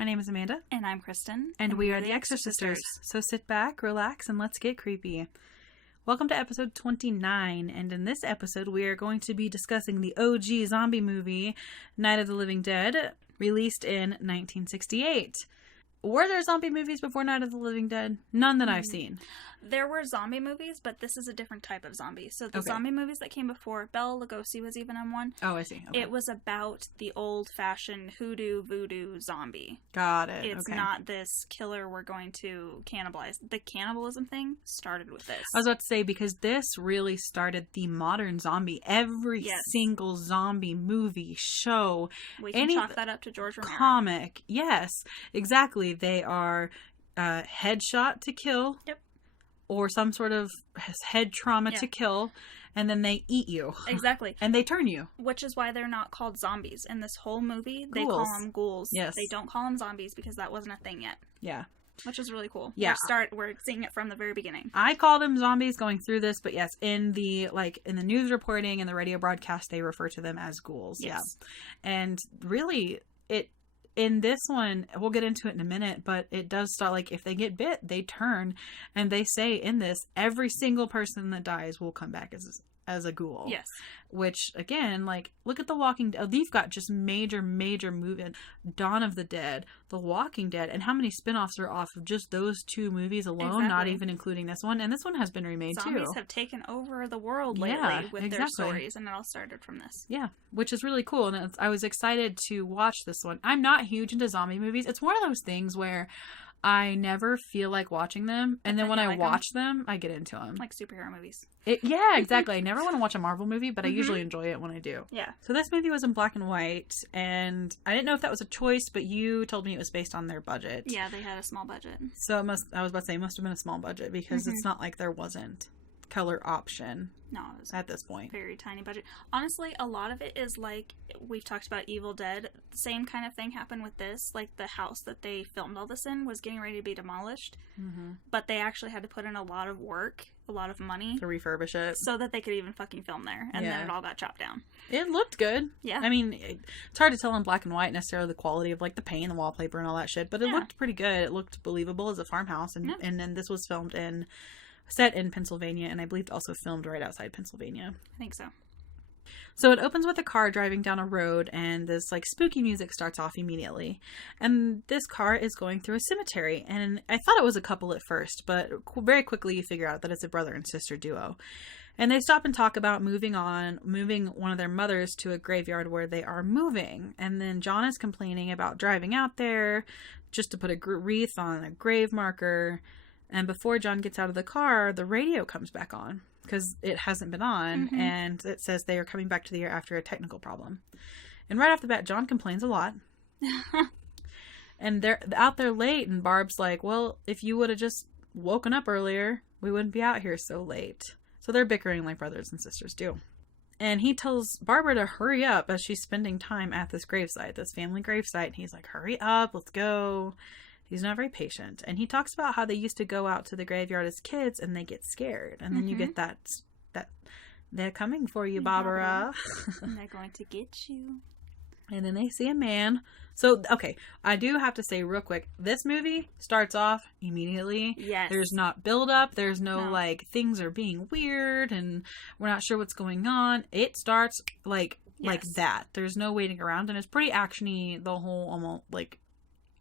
My name is Amanda. And I'm Kristin. And we are the Exorcisters. So sit back, relax, and let's get creepy. Welcome to episode 29, and in this episode we are going to be discussing the OG zombie movie, Night of the Living Dead, released in 1968. Were there zombie movies before Night of the Living Dead? None that I've seen. There were zombie movies, but this is a different type of zombie. So the zombie movies that came before, Bela Lugosi was even in one. Oh, I see. Okay. It was about the old-fashioned hoodoo, voodoo zombie. Got it. It's not this killer we're going to cannibalize. The cannibalism thing started with this. I was about to say, because this really started the modern zombie. Every single zombie movie, show, we can chalk that up to George Romero. Comic. Yes, exactly. They are headshot to kill. Yep. Or some sort of head trauma to kill, and then they eat you. Exactly. And they turn you. Which is why they're not called zombies. In this whole movie, they call them ghouls. Yes. They don't call them zombies because that wasn't a thing yet. Yeah. Which is really cool. Yeah. We're seeing it from the very beginning. I call them zombies going through this, but yes, in the news reporting and the radio broadcast, they refer to them as ghouls. Yes. Yeah. And really, in this one, we'll get into it in a minute, but it does start, if they get bit, they turn, and they say in this, every single person that dies will come back as a ghoul. Yes. Which, again, look at The Walking Dead. They've got just major movement. Dawn of the Dead, The Walking Dead, and how many spinoffs are off of just those two movies alone, not even including this one. And this one has been remade, Zombies have taken over the world lately with their stories, and it all started from this. Yeah, which is really cool. And I was excited to watch this one. I'm not huge into zombie movies. It's one of those things where I never feel like watching them, and then when I watch them, I get into them. Like superhero movies. Yeah, exactly. I never want to watch a Marvel movie, but I usually enjoy it when I do. Yeah. So this movie was in black and white, and I didn't know if that was a choice, but you told me it was based on their budget. Yeah, they had a small budget. So I was about to say, it must have been a small budget, because it's not like there wasn't color option. No, it was at this point. Very tiny budget. Honestly, a lot of it is like we've talked about Evil Dead. The same kind of thing happened with this. Like the house that they filmed all this in was getting ready to be demolished, but they actually had to put in a lot of work, a lot of money to refurbish it so that they could even fucking film there. And then it all got chopped down. It looked good. Yeah. I mean, it's hard to tell in black and white necessarily the quality of the paint, the wallpaper, and all that shit, but it looked pretty good. It looked believable as a farmhouse, and then this was set in Pennsylvania, and I believe also filmed right outside Pennsylvania. I think so. So it opens with a car driving down a road, and this spooky music starts off immediately. And this car is going through a cemetery, and I thought it was a couple at first, but very quickly you figure out that it's a brother and sister duo. And they stop and talk about moving one of their mothers to a graveyard where they are moving. And then John is complaining about driving out there just to put a wreath on a grave marker. And before John gets out of the car, the radio comes back on because it hasn't been on. And it says they are coming back to the air after a technical problem. And right off the bat, John complains a lot. And they're out there late, and Barb's like, well, if you would have just woken up earlier, we wouldn't be out here so late. So they're bickering like brothers and sisters do. And he tells Barbara to hurry up as she's spending time at this gravesite, this family gravesite. And he's like, hurry up, let's go. He's not very patient. And he talks about how they used to go out to the graveyard as kids and they get scared. And then you get that they're coming for you, Barbara. And they're going to get you. And then they see a man. So, okay, I do have to say real quick, this movie starts off immediately. Yes. There's not build up. There's no things are being weird and we're not sure what's going on. It starts like that. There's no waiting around, and it's pretty actiony the whole almost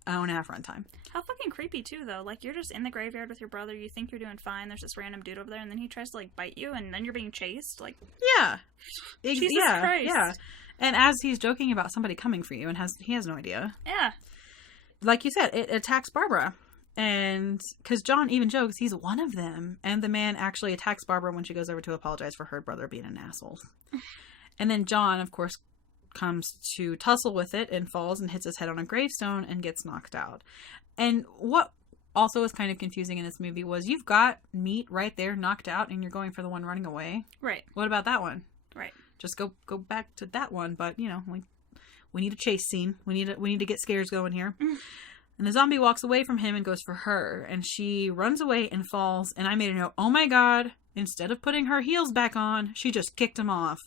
hour and a half runtime. How fucking creepy too, though. You're just in the graveyard with your brother, you think you're doing fine, there's this random dude over there, and then he tries to bite you, and then you're being chased. Yeah. Jesus Christ. Yeah. And as he's joking about somebody coming for you, and he has no idea. Yeah. Like you said, it attacks Barbara. And because John even jokes he's one of them, and the man actually attacks Barbara when she goes over to apologize for her brother being an asshole. And then John, of course, comes to tussle with it and falls and hits his head on a gravestone and gets knocked out. And what also was kind of confusing in this movie was you've got meat right there knocked out and you're going for the one running away. Right. What about that one? Right. Just go back to that one. But, we need a chase scene. We need to get scares going here. And the zombie walks away from him and goes for her. And she runs away and falls. And I made a note, oh my God, instead of putting her heels back on, she just kicked him off.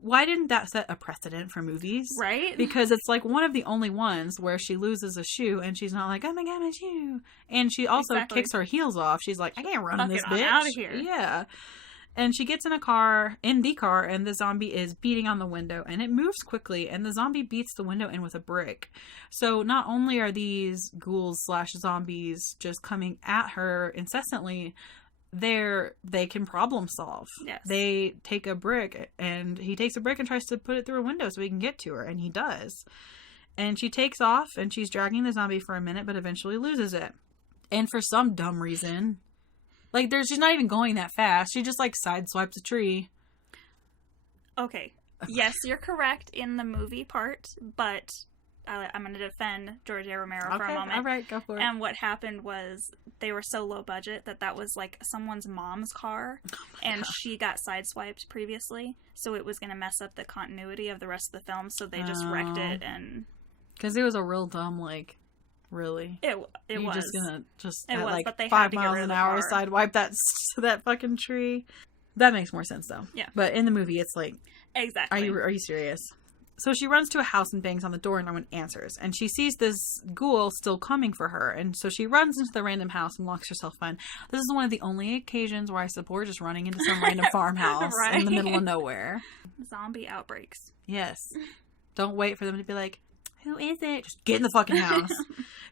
why didn't that set a precedent for movies? Right? Because it's like one of the only ones where she loses a shoe and she's not like, oh my god, my shoe. And she also kicks her heels off. She's like, I can't run this bitch. Out of here. Yeah. And she gets in the car, and the zombie is beating on the window, and it moves quickly, and the zombie beats the window in with a brick. So not only are these ghouls / zombies just coming at her incessantly, they can problem solve. Yes. They take a brick, and he takes a brick and tries to put it through a window so he can get to her, and he does. And she takes off, and she's dragging the zombie for a minute, but eventually loses it. And for some dumb reason, like, she's not even going that fast. She just, like, sideswipes a tree. Okay. Yes, you're correct in the movie part, but I'm going to defend Georgia Romero for a moment. All right, go for it. And what happened was they were so low budget that was, like, someone's mom's car, and she got sideswiped previously, so it was going to mess up the continuity of the rest of the film, so they just wrecked it, and... Because it was a real dumb, like... Really? It was. You're just gonna it at was, like but they 5 had to get miles rid of an the hour car. sidewipe that fucking tree. That makes more sense though. Yeah. But in the movie, it's like, exactly. Are you serious? So she runs to a house and bangs on the door, and no one answers. And she sees this ghoul still coming for her, and so she runs into the random house and locks herself in. This is one of the only occasions where I support just running into some random farmhouse Right? in the middle of nowhere. Zombie outbreaks. Yes. Don't wait for them to be like, who is it? Just get in the fucking house.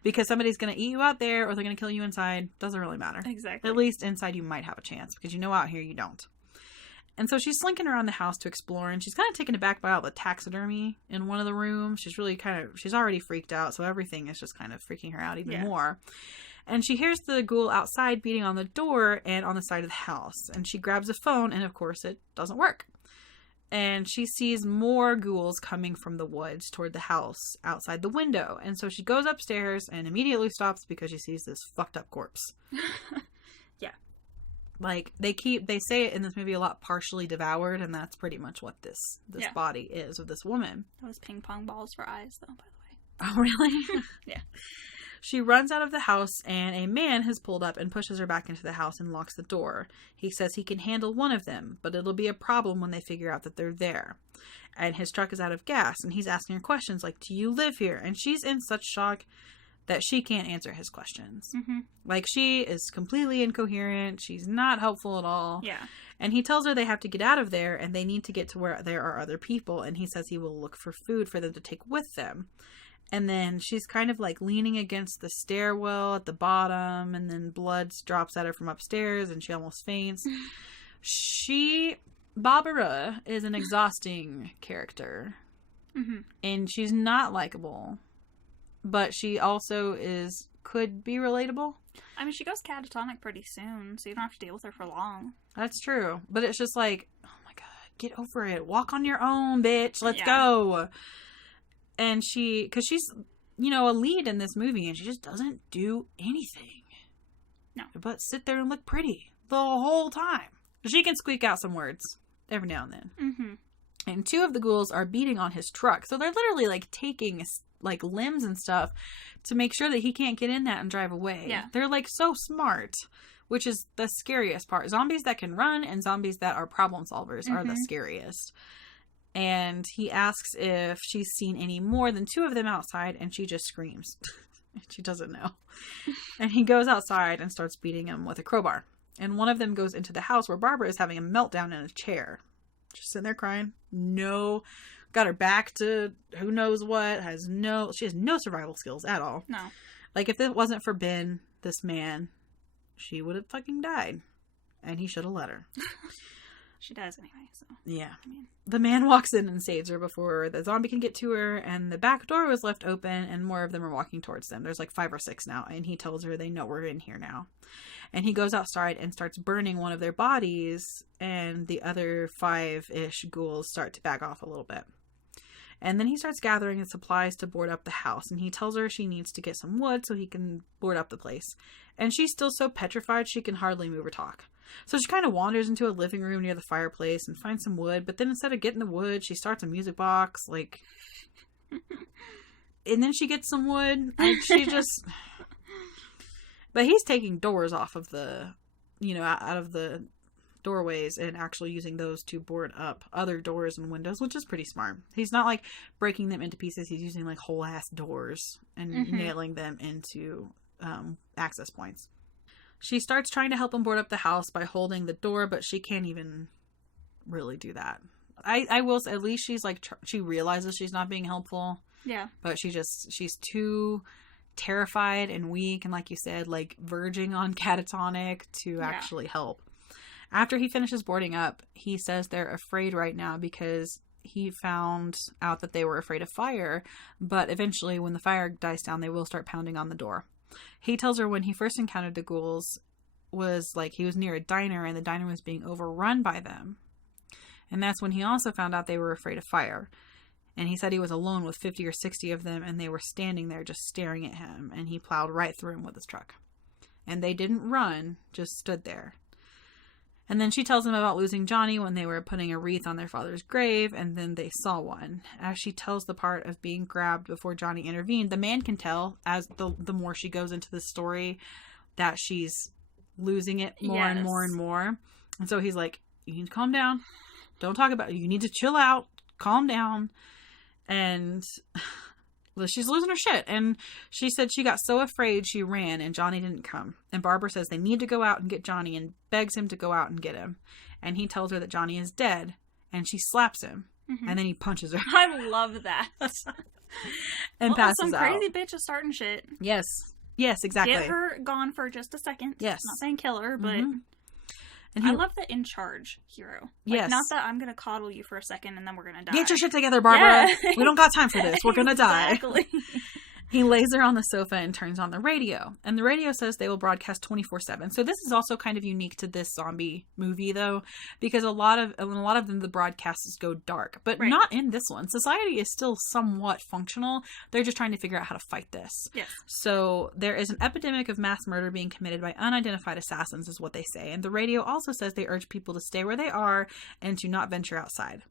Because somebody's going to eat you out there or they're going to kill you inside. Doesn't really matter. Exactly. At least inside you might have a chance because out here you don't. And so she's slinking around the house to explore, and she's kind of taken aback by all the taxidermy in one of the rooms. She's already freaked out, so everything is just kind of freaking her out even more. And she hears the ghoul outside beating on the door and on the side of the house. And she grabs a phone, and of course it doesn't work. And she sees more ghouls coming from the woods toward the house outside the window. And so she goes upstairs and immediately stops because she sees this fucked up corpse. Yeah. Like, they say it in this movie a lot, partially devoured, and that's pretty much what this body is of this woman. Those ping pong balls for eyes, though, by the way. Oh, really? Yeah. She runs out of the house, and a man has pulled up and pushes her back into the house and locks the door. He says he can handle one of them, but it'll be a problem when they figure out that they're there. And his truck is out of gas, and he's asking her questions like, do you live here? And she's in such shock that she can't answer his questions. Mm-hmm. Like, she is completely incoherent. She's not helpful at all. Yeah. And he tells her they have to get out of there, and they need to get to where there are other people, and he says he will look for food for them to take with them. And then she's kind of like leaning against the stairwell at the bottom, and then blood drops at her from upstairs and she almost faints. Barbara is an exhausting character. Mm-hmm. And she's not likable, but she also could be relatable. I mean, she goes catatonic pretty soon, so you don't have to deal with her for long. That's true. But it's just like, oh my god, get over it. Walk on your own, bitch. Let's go. And because she's, a lead in this movie, and she just doesn't do anything. No. But sit there and look pretty the whole time. She can squeak out some words every now and then. Mm-hmm. And 2 of the ghouls are beating on his truck. So they're literally, like, taking, like, limbs and stuff to make sure that he can't get in that and drive away. Yeah. They're, like, so smart, which is the scariest part. Zombies that can run and zombies that are problem solvers are the scariest. And he asks if she's seen any more than 2 of them outside, and she just screams. She doesn't know. And he goes outside and starts beating him with a crowbar. And one of them goes into the house where Barbara is having a meltdown in a chair. Just sitting there crying. Got her back to who knows what. She has no survival skills at all. No. Like, if it wasn't for Ben, this man, she would have fucking died. And he should have let her. She does anyway, so. Yeah. I mean. The man walks in and saves her before the zombie can get to her, and the back door was left open, and more of them are walking towards them. There's like 5 or 6 now, and he tells her they know we're in here now. And he goes outside and starts burning one of their bodies, and the other 5-ish ghouls start to back off a little bit. And then he starts gathering his supplies to board up the house, and he tells her she needs to get some wood so he can board up the place. And she's still so petrified she can hardly move or talk. So she kind of wanders into a living room near the fireplace and finds some wood, but then instead of getting the wood, she starts a music box, like... And then she gets some wood, and she just... But he's taking doors off of the... out of the doorways and actually using those to board up other doors and windows, which is pretty smart. He's not like breaking them into pieces. He's using like whole ass doors and nailing them into access points. She starts trying to help him board up the house by holding the door, but she can't even really do that. I will say, at least she's like, she realizes she's not being helpful. Yeah. But she's too terrified and weak and, like you said, like verging on catatonic to actually help. After he finishes boarding up, he says they're afraid right now because he found out that they were afraid of fire, but eventually when the fire dies down, they will start pounding on the door. He tells her when he first encountered the ghouls was like he was near a diner and the diner was being overrun by them. And that's when he also found out they were afraid of fire. And he said he was alone with 50 or 60 of them and they were standing there just staring at him, and he plowed right through him with his truck. And they didn't run, just stood there. And then she tells him about losing Johnny when they were putting a wreath on their father's grave, and then they saw one. As she tells the part of being grabbed before Johnny intervened, the man can tell, as the more she goes into the story, that she's losing it more and more and more. And so he's like, you need to calm down. Don't talk about it. You need to chill out. Calm down. And she's losing her shit. And she said she got so afraid she ran and Johnny didn't come. And Barbara says they need to go out and get Johnny and begs him to go out and get him. And he tells her that Johnny is dead. And she slaps him. And then he punches her. I love that. And passes some out. Crazy bitch is starting shit. Yes. Yes, exactly. Get her gone for just a second. Yes. Not saying kill her, but... And I love the in charge hero. Like, yes. Not that I'm going to coddle you for a second and then we're going to die. Get your shit together, Barbara. Yeah. We don't got time for this. We're going to die. Exactly. He lays her on the sofa and turns on the radio. And the radio says they will broadcast 24/7. So this is also kind of unique to this zombie movie, though, because in a lot of them, the broadcasts go dark. But not in this one. Society is still somewhat functional. They're just trying to figure out how to fight this. Yes. So there is an epidemic of mass murder being committed by unidentified assassins, is what they say. And the radio also says they urge people to stay where they are and to not venture outside.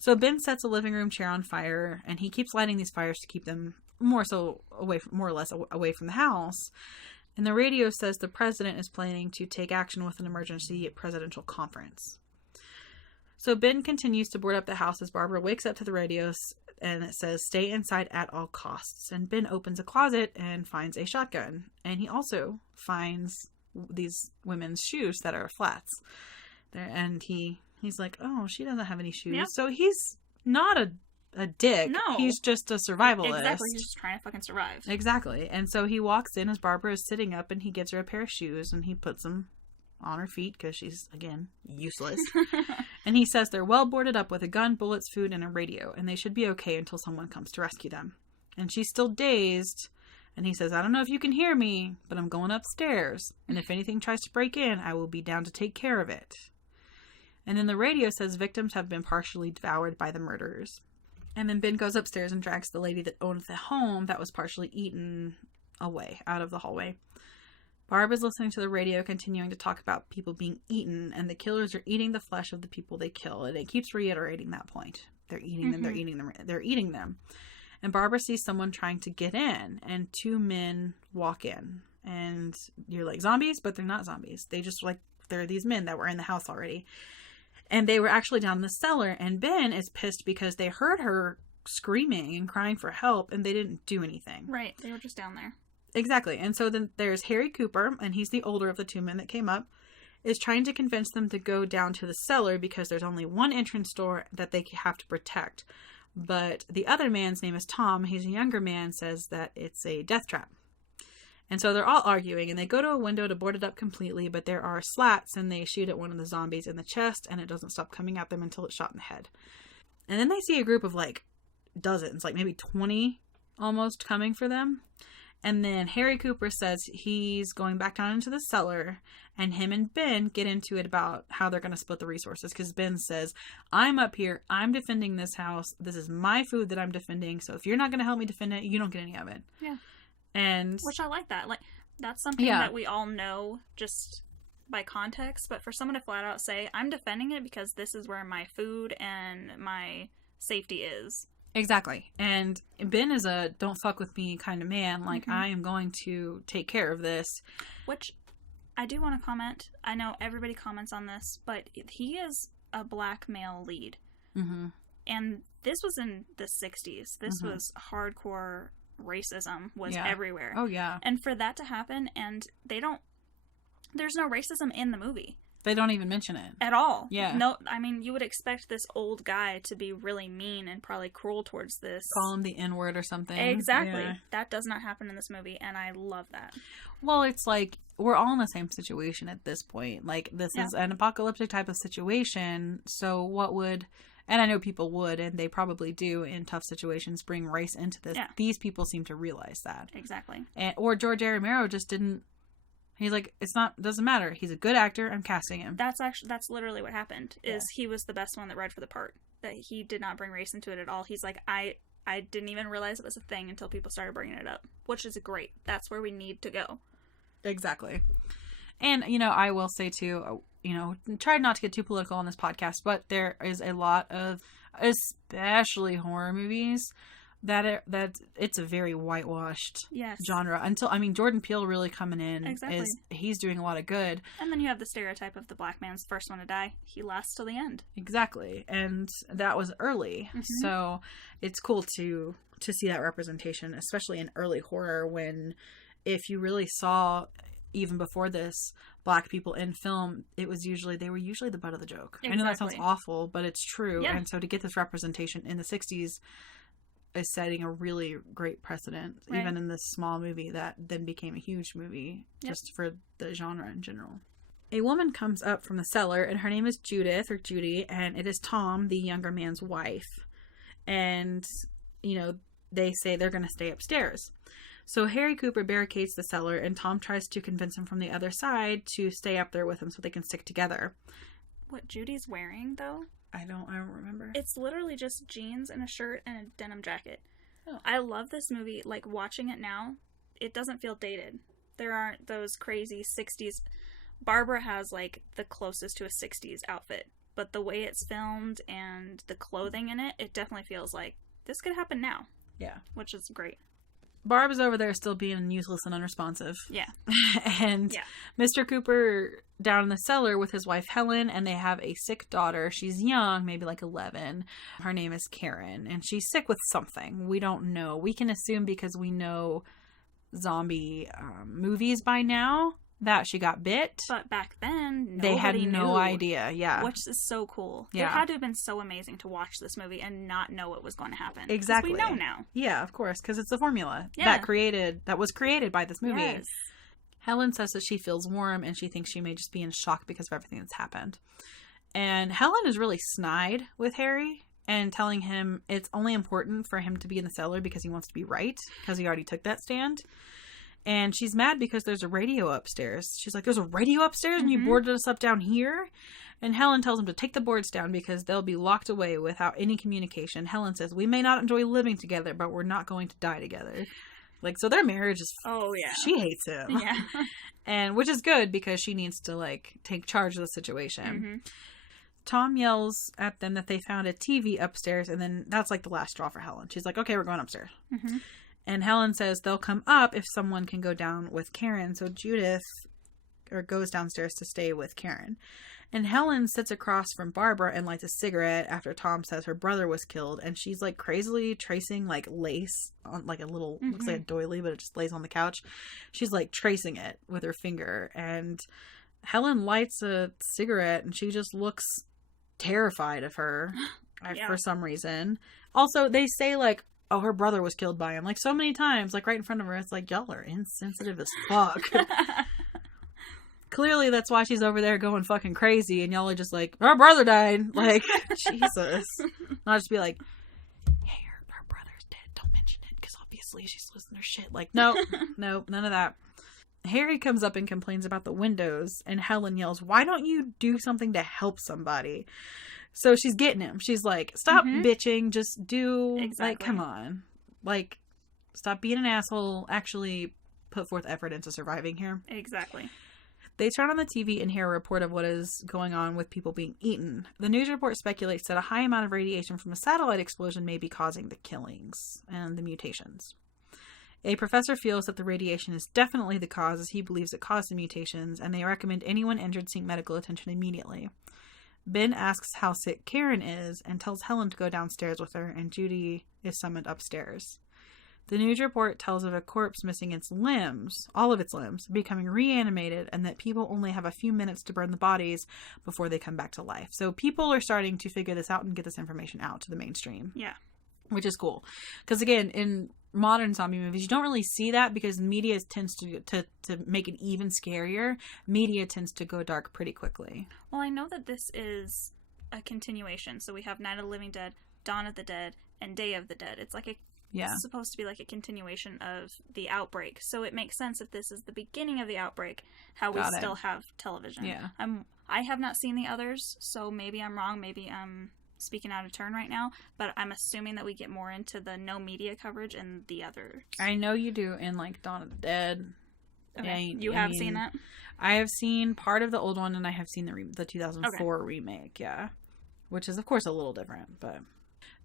So Ben sets a living room chair on fire, and he keeps lighting these fires to keep them more or less away from the house. And the radio says the president is planning to take action with an emergency presidential conference. So Ben continues to board up the house as Barbara wakes up to the radios, and it says stay inside at all costs. And Ben opens a closet and finds a shotgun. And he also finds these women's shoes that are flats. And he's like, oh, she doesn't have any shoes. Yep. So he's not a dick. No. He's just a survivalist. Exactly. He's just trying to fucking survive. Exactly. And so he walks in as Barbara is sitting up, and he gives her a pair of shoes and he puts them on her feet because she's, again, useless. And he says they're well boarded up with a gun, bullets, food, and a radio, and they should be okay until someone comes to rescue them. And she's still dazed. And he says, I don't know if you can hear me, but I'm going upstairs. And if anything tries to break in, I will be down to take care of it. And then the radio says victims have been partially devoured by the murderers. And then Ben goes upstairs and drags the lady that owned the home that was partially eaten away, out of the hallway. Barb is listening to the radio, continuing to talk about people being eaten, and the killers are eating the flesh of the people they kill. And it keeps reiterating that point. They're eating them, they're eating them, they're eating them. And Barbara sees someone trying to get in, and two men walk in. And you're like, zombies? But they're not zombies. They just, like, they're these men that were in the house already. And they were actually down in the cellar, and Ben is pissed because they heard her screaming and crying for help, and they didn't do anything. Right, they were just down there. Exactly. And so then there's Harry Cooper, and he's the older of the two men that came up, is trying to convince them to go down to the cellar because there's only one entrance door that they have to protect. But the other man's name is Tom. He's a younger man, says that it's a death trap. And so they're all arguing, and they go to a window to board it up completely, but there are slats, and they shoot at one of the zombies in the chest, and it doesn't stop coming at them until it's shot in the head. And then they see a group of, like, dozens, like maybe 20 almost coming for them. And then Harry Cooper says he's going back down into the cellar, and him and Ben get into it about how they're going to split the resources, because Ben says, I'm up here, I'm defending this house, this is my food that I'm defending, so if you're not going to help me defend it, you don't get any of it. Yeah. And which I like that. Like, that's something that we all know just by context, but for someone to flat out say, I'm defending it because this is where my food and my safety is. Exactly. And Ben is a don't fuck with me kind of man. Like, I am going to take care of this. Which, I do want to comment. I know everybody comments on this, but he is a black male lead. Mm-hmm. And this was in the 60s. This was hardcore racism was everywhere. Oh, yeah. And for that to happen, and there's no racism in the movie. They don't even mention it. At all. Yeah. No, I mean, you would expect this old guy to be really mean and probably cruel towards this. Call him the N-word or something. Exactly. Yeah. That does not happen in this movie, and I love that. Well, it's like, we're all in the same situation at this point. Like, this is an apocalyptic type of situation, so what would... And I know people would, and they probably do in tough situations, bring race into this. Yeah. These people seem to realize that. Exactly. Or George Romero just didn't... He's like, doesn't matter. He's a good actor. I'm casting him. That's literally what happened, is he was the best one that read for the part. That he did not bring race into it at all. He's like, I didn't even realize it was a thing until people started bringing it up, which is great. That's where we need to go. Exactly. And, I will say too, try not to get too political on this podcast, but there is a lot of, especially horror movies, that it's a very whitewashed genre. Jordan Peele really coming in. Exactly. He's doing a lot of good. And then you have the stereotype of the black man's first one to die. He lasts till the end. Exactly. And that was early. Mm-hmm. So it's cool to see that representation, especially in early horror, when if you really saw, even before this, black people in film, they were usually the butt of the joke. Exactly. I know that sounds awful, but it's true. Yeah. And so to get this representation in the 60s is setting a really great precedent, even in this small movie that then became a huge movie, just for the genre in general. A woman comes up from the cellar, and her name is Judith, or Judy, and it is Tom, the younger man's wife. And, they say they're going to stay upstairs. So Harry Cooper barricades the cellar, and Tom tries to convince him from the other side to stay up there with him so they can stick together. What Judy's wearing, though? I don't remember. It's literally just jeans and a shirt and a denim jacket. Oh. I love this movie. Like, watching it now, it doesn't feel dated. There aren't those crazy 60s. Barbara has, like, the closest to a 60s outfit. But the way it's filmed and the clothing in it, it definitely feels like this could happen now. Yeah. Which is great. Barb is over there still being useless and unresponsive. Yeah. And Mr. Cooper down in the cellar with his wife Helen, and they have a sick daughter. She's young, maybe like 11. Her name is Karen, and she's sick with something. We don't know. We can assume, because we know zombie movies by now, that she got bit. But back then, they had no knew, idea. Yeah. Which is so cool. Yeah. It had to have been so amazing to watch this movie and not know what was going to happen. Exactly. We know now. Yeah, of course, because it's the formula that was created by this movie. Yes. Helen says that she feels warm, and she thinks she may just be in shock because of everything that's happened. And Helen is really snide with Harry and telling him it's only important for him to be in the cellar because he wants to be right, because he already took that stand. And she's mad because there's a radio upstairs. She's like, there's a radio upstairs and you boarded us up down here? And Helen tells him to take the boards down because they'll be locked away without any communication. Helen says, we may not enjoy living together, but we're not going to die together. Like, so their marriage is... Oh, yeah. She hates him. Yeah. And which is good, because she needs to, like, take charge of the situation. Mm-hmm. Tom yells at them that they found a TV upstairs, and then that's, like, the last straw for Helen. She's like, okay, we're going upstairs. Mm-hmm. And Helen says they'll come up if someone can go down with Karen. So Judith goes downstairs to stay with Karen. And Helen sits across from Barbara and lights a cigarette after Tom says her brother was killed. And she's like crazily tracing like lace on like a little, looks like a doily, but it just lays on the couch. She's like tracing it with her finger. And Helen lights a cigarette and she just looks terrified of her for some reason. Also, they say like, oh, her brother was killed by him. Like, so many times, like, right in front of her. It's like, y'all are insensitive as fuck. Clearly, that's why she's over there going fucking crazy, and y'all are just like, her brother died. Like, Jesus. Not just be like, hey, her brother's dead. Don't mention it, because obviously she's losing her shit. Like, no, none of that. Harry comes up and complains about the windows, and Helen yells, why don't you do something to help somebody? So she's getting him. She's like, stop bitching. Just do, like, come on. Like, stop being an asshole. Actually put forth effort into surviving here. Exactly. They turn on the TV and hear a report of what is going on with people being eaten. The news report speculates that a high amount of radiation from a satellite explosion may be causing the killings and the mutations. A professor feels that the radiation is definitely the cause, as he believes it caused the mutations, and they recommend anyone injured seek medical attention immediately. Ben asks how sick Karen is and tells Helen to go downstairs with her, and Judy is summoned upstairs. The news report tells of a corpse missing its limbs, all of its limbs, becoming reanimated, and that people only have a few minutes to burn the bodies before they come back to life. So people are starting to figure this out and get this information out to the mainstream. Yeah. Which is cool. Because again, in modern zombie movies, you don't really see that because media tends to make it even scarier. Media tends to go dark pretty quickly. Well, I know that this is a continuation. So we have Night of the Living Dead, Dawn of the Dead, and Day of the Dead. It's like it's supposed to be like a continuation of the outbreak. So it makes sense if this is the beginning of the outbreak, how we still have television. Yeah. I have not seen the others, so maybe I'm wrong. Maybe I'm speaking out of turn right now, but I'm assuming that we get more into the no media coverage in the others. I know you do in like Dawn of the Dead. Okay. You have seen that? I have seen part of the old one, and I have seen the 2004 remake, yeah. Which is, of course, a little different, but...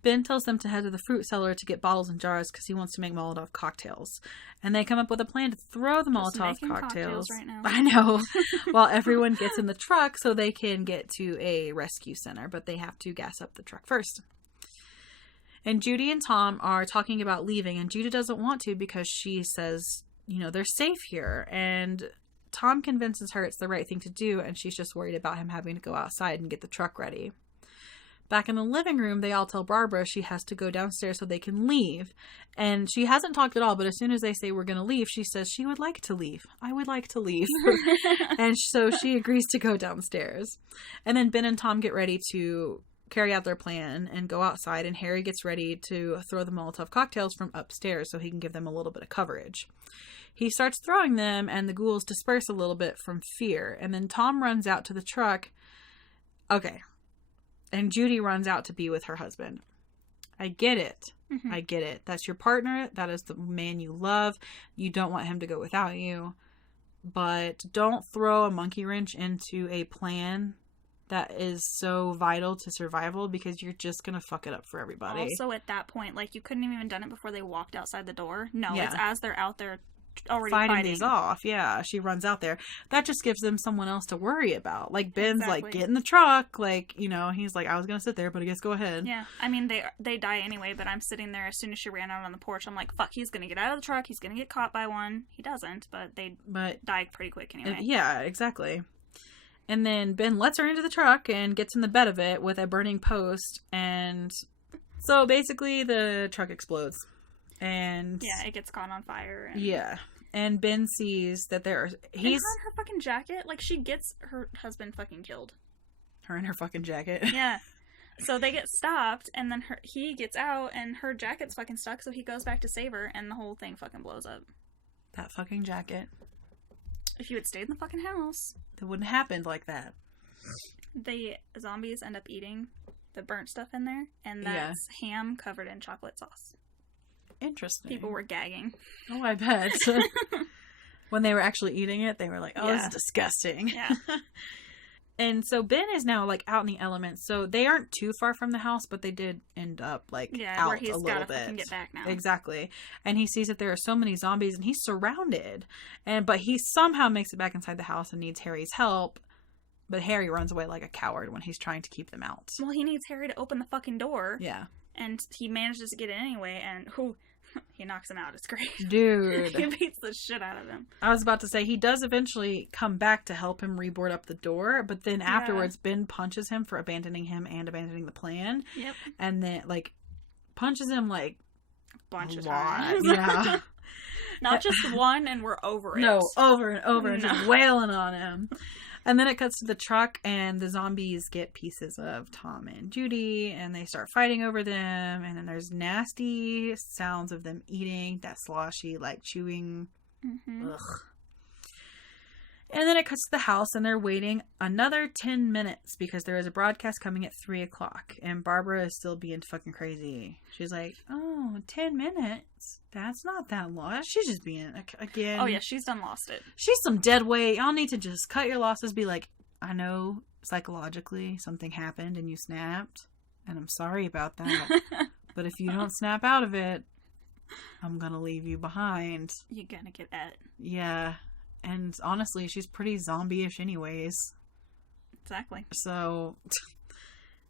Ben tells them to head to the fruit cellar to get bottles and jars because he wants to make Molotov cocktails. And they come up with a plan to throw the Molotov cocktails right now. I know. While everyone gets in the truck so they can get to a rescue center, but they have to gas up the truck first. And Judy and Tom are talking about leaving, and Judy doesn't want to because she says, they're safe here. And Tom convinces her it's the right thing to do, and she's just worried about him having to go outside and get the truck ready. Back in the living room, they all tell Barbara she has to go downstairs so they can leave. And she hasn't talked at all, but as soon as they say we're going to leave, she says she would like to leave. I would like to leave. And so she agrees to go downstairs. And then Ben and Tom get ready to carry out their plan and go outside, and Harry gets ready to throw the Molotov cocktails from upstairs so he can give them a little bit of coverage. He starts throwing them, and the ghouls disperse a little bit from fear. And then Tom runs out to the truck. Okay. And Judy runs out to be with her husband. I get it. Mm-hmm. I get it. That's your partner. That is the man you love. You don't want him to go without you. But don't throw a monkey wrench into a plan that is so vital to survival, because you're just going to fuck it up for everybody. Also, at that point, you couldn't have even done it before they walked outside the door. No, it's as they're out there already fighting these off. Yeah, she runs out there. That just gives them someone else to worry about. Ben's get in the truck. He's like, I was gonna sit there, but I guess go ahead. Yeah, I mean they die anyway. But I'm sitting there as soon as she ran out on the porch. I'm like, fuck, he's gonna get out of the truck. He's gonna get caught by one. He doesn't, but they die pretty quick anyway. Yeah, exactly. And then Ben lets her into the truck and gets in the bed of it with a burning post, and so basically the truck explodes. And it gets caught on fire. And Ben sees that he's in her fucking jacket. She gets her husband fucking killed. Her in her fucking jacket. Yeah. So they get stopped, and then he gets out, and her jacket's fucking stuck. So he goes back to save her, and the whole thing fucking blows up. That fucking jacket. If you had stayed in the fucking house, it wouldn't have happened like that. The zombies end up eating the burnt stuff in there, and that's ham covered in chocolate sauce. Interesting. People were gagging. Oh, I bet. When they were actually eating it, they were like, this is disgusting. Yeah. And so Ben is now out in the elements. So they aren't too far from the house, but they did end up out where he's a little gotta bit. Fucking get back now. Exactly. And he sees that there are so many zombies, and he's surrounded. But he somehow makes it back inside the house and needs Harry's help. But Harry runs away like a coward when he's trying to keep them out. Well, he needs Harry to open the fucking door. Yeah. And he manages to get in anyway, and he knocks him out. It's great. Dude. He beats the shit out of him. I was about to say, he does eventually come back to help him reboard up the door, but then afterwards, Ben punches him for abandoning him and abandoning the plan. Yep. And then, punches him, a bunch of times. Yeah. Not just one, and we're over it. No, over and over, and just wailing on him. And then it cuts to the truck, and the zombies get pieces of Tom and Judy, and they start fighting over them, and then there's nasty sounds of them eating, that sloshy, chewing. Mm-hmm. Ugh. And then it cuts to the house, and they're waiting another 10 minutes, because there is a broadcast coming at 3 o'clock, and Barbara is still being fucking crazy. She's like, 10 minutes? That's not that long. She's just being, again. Oh, yeah, she's done lost it. She's some dead weight. Y'all need to just cut your losses. Be like, I know psychologically something happened and you snapped, and I'm sorry about that. But if you don't snap out of it, I'm gonna leave you behind. You're gonna get et. Yeah. And honestly, she's pretty zombie-ish anyways. Exactly. So,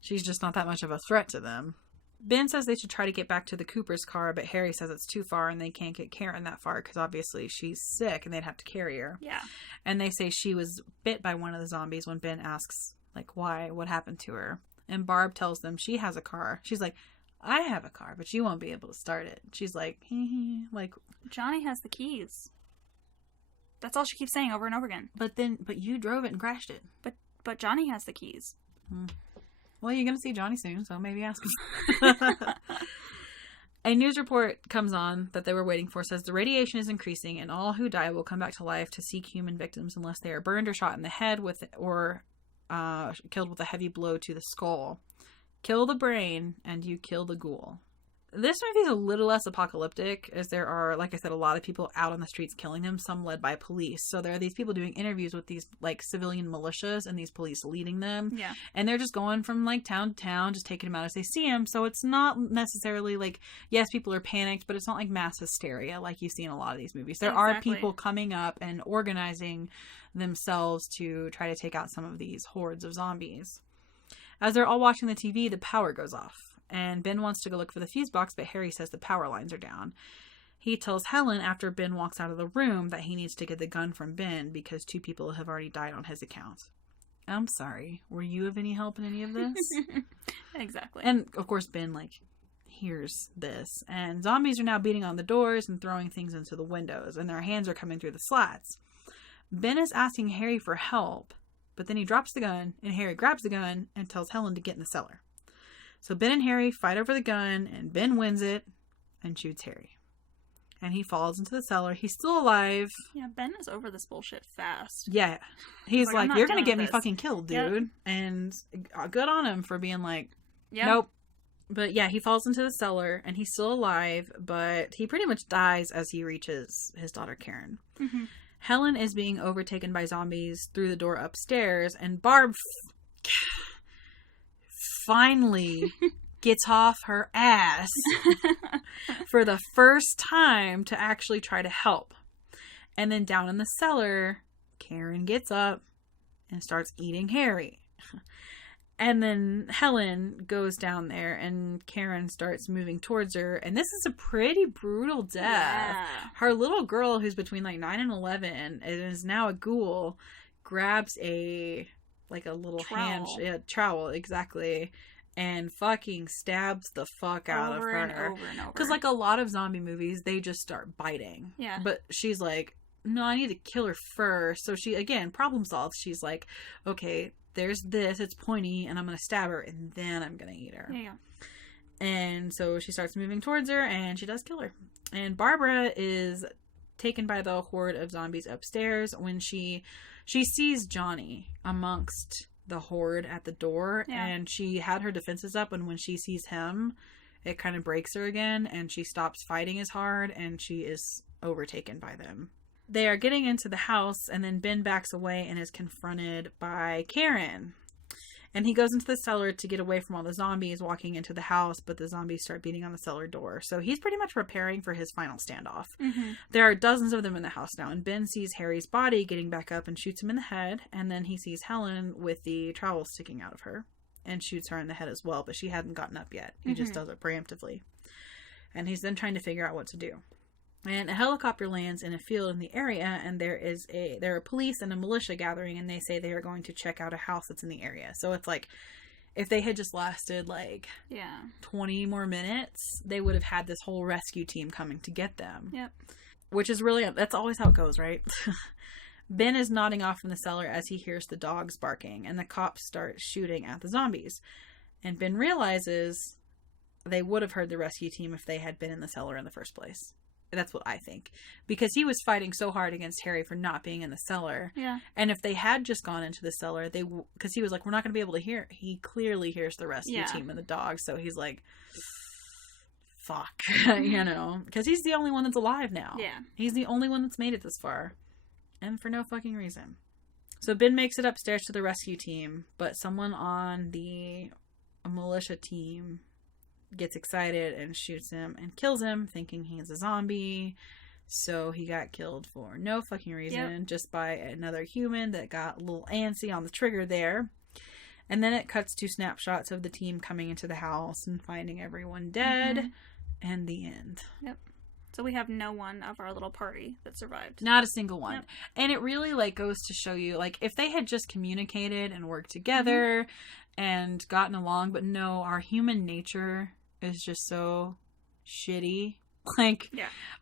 she's just not that much of a threat to them. Ben says they should try to get back to the Cooper's car, but Harry says it's too far and they can't get Karen that far because obviously she's sick and they'd have to carry her. Yeah. And they say she was bit by one of the zombies when Ben asks, like, why? What happened to her? And Barb tells them she has a car. She's like, I have a car, but you won't be able to start it. She's like, like... Johnny has the keys. That's all she keeps saying over and over again. But you drove it and crashed it. But Johnny has the keys. Well, you're going to see Johnny soon, so maybe ask him. A news report comes on that they were waiting for says the radiation is increasing and all who die will come back to life to seek human victims unless they are burned or shot in the head or killed with a heavy blow to the skull. Kill the brain and you kill the ghoul. This movie is a little less apocalyptic, as there are, like I said, a lot of people out on the streets killing them, some led by police. So there are these people doing interviews with these, like, civilian militias and these police leading them. Yeah. And they're just going from, like, town to town, just taking them out as they see them. So it's not necessarily, like, yes, people are panicked, but it's not like mass hysteria like you see in a lot of these movies. There are people coming up and organizing themselves to try to take out some of these hordes of zombies. As they're all watching the TV, the power goes off. And Ben wants to go look for the fuse box, but Harry says the power lines are down. He tells Helen after Ben walks out of the room that he needs to get the gun from Ben because 2 people have already died on his account. I'm sorry. Were you of any help in any of this? Exactly. And, of course, Ben, like, hears this. And zombies are now beating on the doors and throwing things into the windows. And their hands are coming through the slats. Ben is asking Harry for help. But then he drops the gun. And Harry grabs the gun and tells Helen to get in the cellar. So Ben and Harry fight over the gun, and Ben wins it and shoots Harry. And he falls into the cellar. He's still alive. Yeah, Ben is over this bullshit fast. Yeah. He's like you're going to get me this. fucking killed, dude. Yep. And good on him for being like, nope. But yeah, he falls into the cellar, and he's still alive, but he pretty much dies as he reaches his daughter Karen. Mm-hmm. Helen is being overtaken by zombies through the door upstairs, and Barb... finally gets off her ass for the first time to actually try to help. And then down in the cellar, Karen gets up and starts eating Harry. And then Helen goes down there and Karen starts moving towards her. And this is a pretty brutal death. Yeah. Her little girl, who's between like 9 and 11 and is now a ghoul, grabs a little trowel, exactly, and fucking stabs the fuck out of her. And over and over. Because, like, a lot of zombie movies, they just start biting. Yeah. But she's like, no, I need to kill her first. So she, again, problem solves. She's like, okay, there's this, it's pointy, and I'm going to stab her, and then I'm going to eat her. Yeah. And so she starts moving towards her, and she does kill her. And Barbara is taken by the horde of zombies upstairs when she sees Johnny amongst the horde at the door, and she had her defenses up, and when she sees him, it kind of breaks her again, and she stops fighting as hard, and she is overtaken by them. They are getting into the house, and then Ben backs away and is confronted by Karen. And he goes into the cellar to get away from all the zombies walking into the house, but the zombies start beating on the cellar door. So he's pretty much preparing for his final standoff. Mm-hmm. There are dozens of them in the house now, and Ben sees Harry's body getting back up and shoots him in the head, and then he sees Helen with the trowel sticking out of her and shoots her in the head as well, but she hadn't gotten up yet. He just does it preemptively. And he's then trying to figure out what to do. And a helicopter lands in a field in the area, and there are police and a militia gathering, and they say they are going to check out a house that's in the area. So it's like, if they had just lasted 20 more minutes, they would have had this whole rescue team coming to get them. Yep. Which is really, that's always how it goes, right? Ben is nodding off from the cellar as he hears the dogs barking, and the cops start shooting at the zombies. And Ben realizes they would have heard the rescue team if they had been in the cellar in the first place. That's what I think. Because he was fighting so hard against Harry for not being in the cellar. Yeah. And if they had just gone into the cellar, because he was like, we're not going to be able to hear. He clearly hears the rescue team and the dogs. So he's like, fuck. Because he's the only one that's alive now. Yeah. He's the only one that's made it this far. And for no fucking reason. So Ben makes it upstairs to the rescue team. But someone on the militia team gets excited and shoots him and kills him, thinking he's a zombie. So he got killed for no fucking reason, just by another human that got a little antsy on the trigger there. And then it cuts to snapshots of the team coming into the house and finding everyone dead, and the end. Yep. So we have no one of our little party that survived. Not a single one. Yep. And it really, like, goes to show you, like, if they had just communicated and worked together and gotten along, but no, our human nature is just so shitty. Like,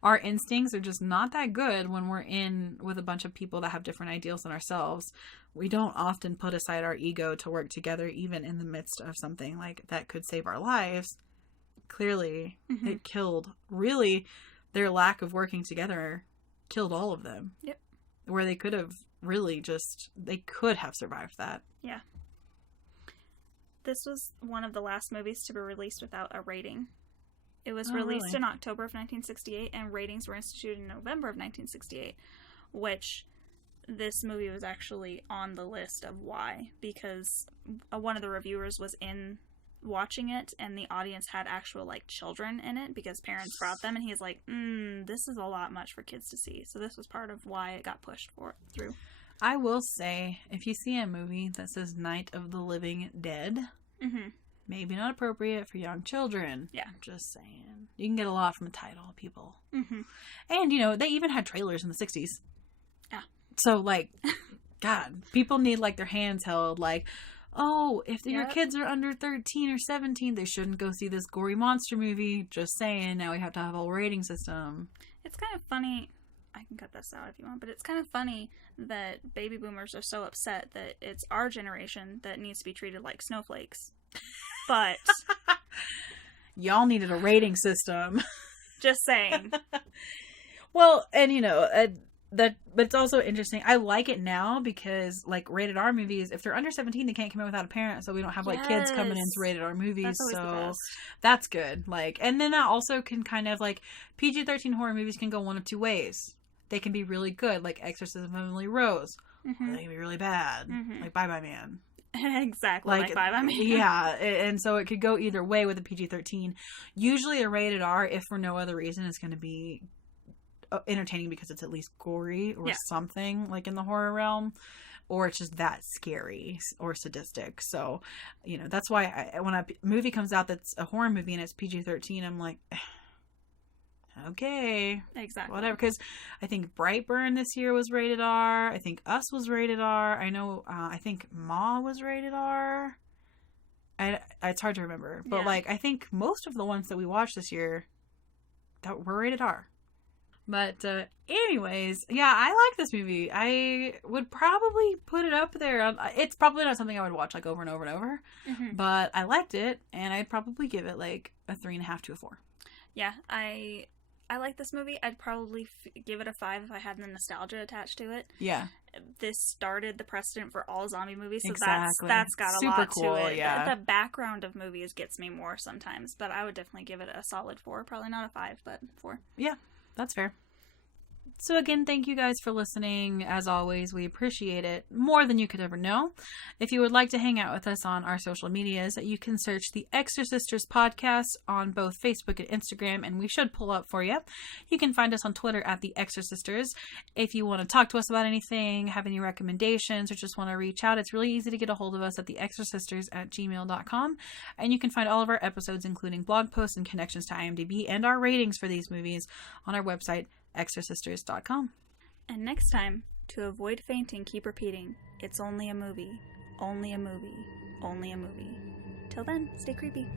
our instincts are just not that good when we're in with a bunch of people that have different ideals than ourselves. We don't often put aside our ego to work together, even in the midst of something like that could save our lives. Clearly, it killed, really, their lack of working together killed all of them. Yep. Where they could have really just, they could have survived that. Yeah. This was one of the last movies to be released without a rating. It was released in October of 1968, and ratings were instituted in November of 1968, which this movie was actually on the list of why, because one of the reviewers was in watching it, and the audience had actual, like, children in it, because parents brought them, and he's like, this is a lot much for kids to see. So this was part of why it got pushed through. I will say, if you see a movie that says Night of the Living Dead, maybe not appropriate for young children. Yeah. Just saying. You can get a lot from the title, people. And, you know, they even had trailers in the 60s. Yeah. So, like, God, people need, like, their hands held, like, oh, if your kids are under 13 or 17, they shouldn't go see this gory monster movie. Just saying, now we have to have a whole rating system. It's kind of funny. I can cut this out if you want, but it's kind of funny that baby boomers are so upset that it's our generation that needs to be treated like snowflakes. But y'all needed a rating system. Just saying. Well, and you know, but it's also interesting. I like it now because, like, rated R movies, if they're under 17, they can't come in without a parent, so we don't have, like, kids coming into rated R movies. That's always the best. That's good. Like, and then that also can kind of, like, PG-13 horror movies can go one of two ways. They can be really good, like Exorcism of Emily Rose. Or they can be really bad, like Bye Bye Man. Exactly, like Bye Bye Man. Yeah, and so it could go either way with a PG-13. Usually a rated R, if for no other reason, is going to be entertaining because it's at least gory or something, like in the horror realm, or it's just that scary or sadistic. So, you know, that's why when a movie comes out that's a horror movie and it's PG-13, I'm like, okay, exactly, whatever. Because I think Brightburn this year was rated R. I think Us was rated R. I know. I think Ma was rated R. It's hard to remember, but like I think most of the ones that we watched this year that were rated R. But anyways, yeah, I like this movie. I would probably put it up there. It's probably not something I would watch like over and over and over, but I liked it, and I'd probably give it like a 3.5 to a 4. Yeah, I like this movie. I'd probably give it a 5 if I had the nostalgia attached to it. Yeah. This started the precedent for all zombie movies, so exactly. that's got a lot cool, to it. Yeah. The background of movies gets me more sometimes, but I would definitely give it a solid 4. Probably not a 5, but 4. Yeah, that's fair. So again, thank you guys for listening. As always, we appreciate it more than you could ever know. If you would like to hang out with us on our social medias, you can search the Exorcisters podcast on both Facebook and Instagram, and we should pull up for you. You can find us on Twitter at the Exorcisters. If you want to talk to us about anything, have any recommendations, or just want to reach out, it's really easy to get a hold of us at theexorcisters@gmail.com. And you can find all of our episodes, including blog posts and connections to IMDb and our ratings for these movies, on our website, exorcisters.com. And next time, to avoid fainting, keep repeating, it's only a movie, only a movie, only a movie. Till then, stay creepy.